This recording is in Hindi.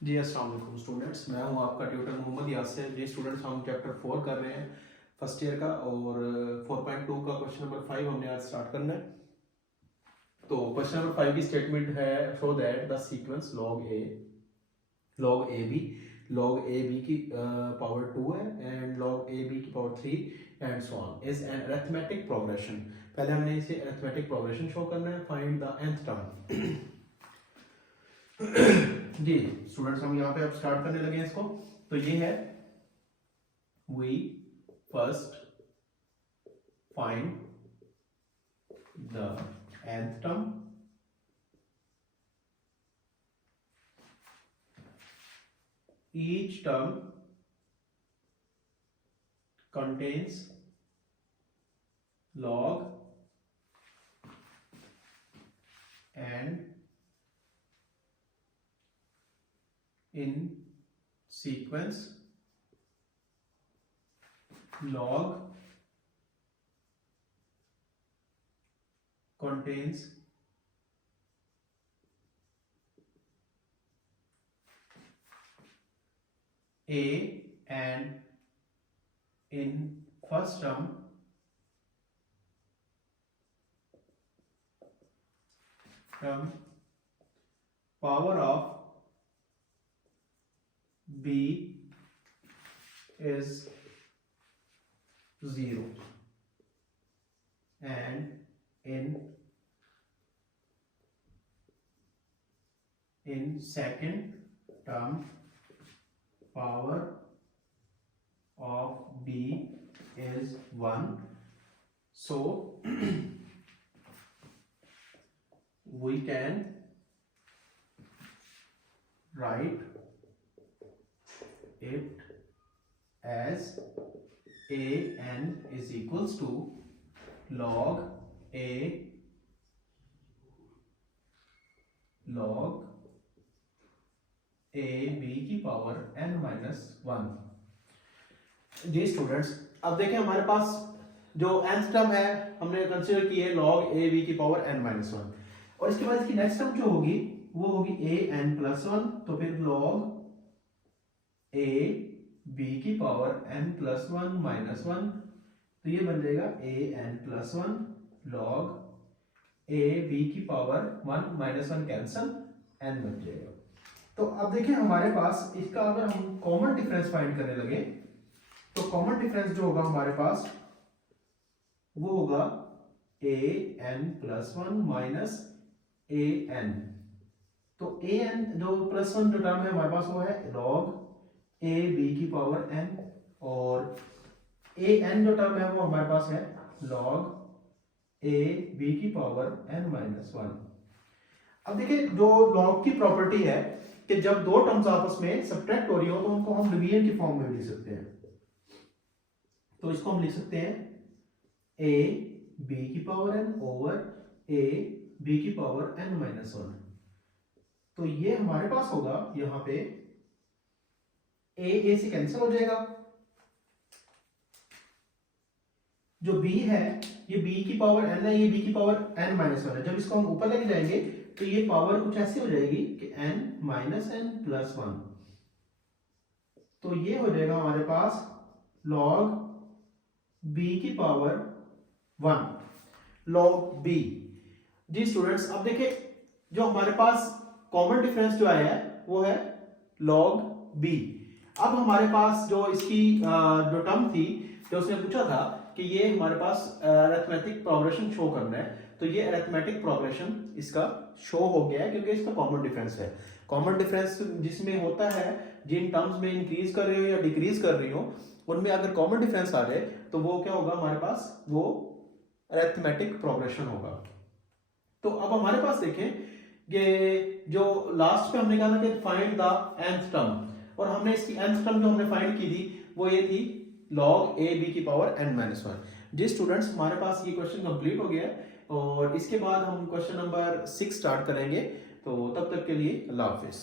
जी अस्सलाम वालेकुम स्टूडेंट्स, मैं हूं आपका ट्यूटर मोहम्मद यासिर। जी स्टूडेंट्स, हम चैप्टर 4 कर रहे हैं फर्स्ट ईयर का और 4.2 का क्वेश्चन नंबर 5 हमने आज स्टार्ट करना है। तो क्वेश्चन नंबर 5 की स्टेटमेंट है, show that the sequence log a b की पावर 2 है एंड log a b की power 3 and so on is an arithmetic progression. पहले हमने इसे अरिथमेटिक प्रोग्रेशन शो करना है। Find the nth term. जी स्टूडेंट्स, हम यहाँ पे अब स्टार्ट करने लगे इसको। तो ये है, we first find the nth term each term contains log and in sequence log contains a and in first term power of b is 0 and in second term power of b is 1. So we can write it as a n is equals to log a b की पावर n माइनस 1। जी स्टूडेंट्स, अब देखें हमारे पास जो nth टर्म है हमने कंसीडर की है log a b की पावर n माइनस 1, और इसके बाद इसकी नेक्स्ट टर्म जो होगी वो होगी a n प्लस 1। तो फिर log a b की पावर n प्लस 1 माइनस 1, तो ये बन जाएगा a n plus 1 log a b की पावर 1 माइनस 1 कैंसल, n बन जाएगा। तो अब देखिए हमारे पास इसका अगर हम कॉमन डिफरेंस फाइंड करने लगे तो कॉमन डिफरेंस जो होगा हमारे पास वो होगा a n plus 1 minus a n। तो a n जो प्लस 1 जो टर्म है हमारे पास वो है log a b की पावर n, और a n जो टर्म है वो हमारे पास है log a b की पावर n माइनस 1। अब देखिए जो log की प्रॉपर्टी है कि जब दो टर्म्स आपस में सब्ट्रैक्ट हो रही हो तो उनको हम डिवीजन की फॉर्म में लिख सकते हैं। तो इसको हम लिख सकते हैं a b की power n over a b की पावर n माइनस 1। तो ये हमारे पास होगा यहां पे a से कैंसिल हो जाएगा, जो b है ये b की पावर n है, ये b की पावर n माइनस 1 है। जब इसको हम ऊपर लेके जाएंगे तो ये पावर कुछ ऐसी हो जाएगी कि n माइनस n प्लस 1। तो ये हो जाएगा हमारे पास log b की पावर 1 log b। जी स्टूडेंट्स, अब देखिए जो हमारे पास कॉमन डिफरेंस जो आया है वो है log b। अब हमारे पास जो इसकी जो टर्म थी जो उसने पूछा था कि ये हमारे पास अरिथमेटिक प्रोग्रेशन शो करना है, तो ये अरिथमेटिक प्रोग्रेशन इसका शो हो गया है क्योंकि इसका कॉमन डिफरेंस है। कॉमन डिफरेंस जिसमें होता है जिन टर्म्स में इंक्रीज कर रही हो या डिक्रीज कर रही हो उनमें अगर कॉमन डिफरेंस आ जाए तो वो क्या होगा हमारे पास, वो अरिथमेटिक प्रोग्रेशन होगा। तो अब हमारे पास देखें कि जो लास्ट पे हमने कहा ना कि फाइंड द nth टर्म, और हमने इसकी nth टर्म जो हमने फाइंड की थी वो ये थी log a b की पावर n माइनस 1। जी स्टूडेंट्स, हमारे पास ये क्वेश्चन कंप्लीट हो गया है और इसके बाद हम क्वेश्चन नंबर 6 स्टार्ट करेंगे। तो तब तक के लिए अल्लाह हाफिज।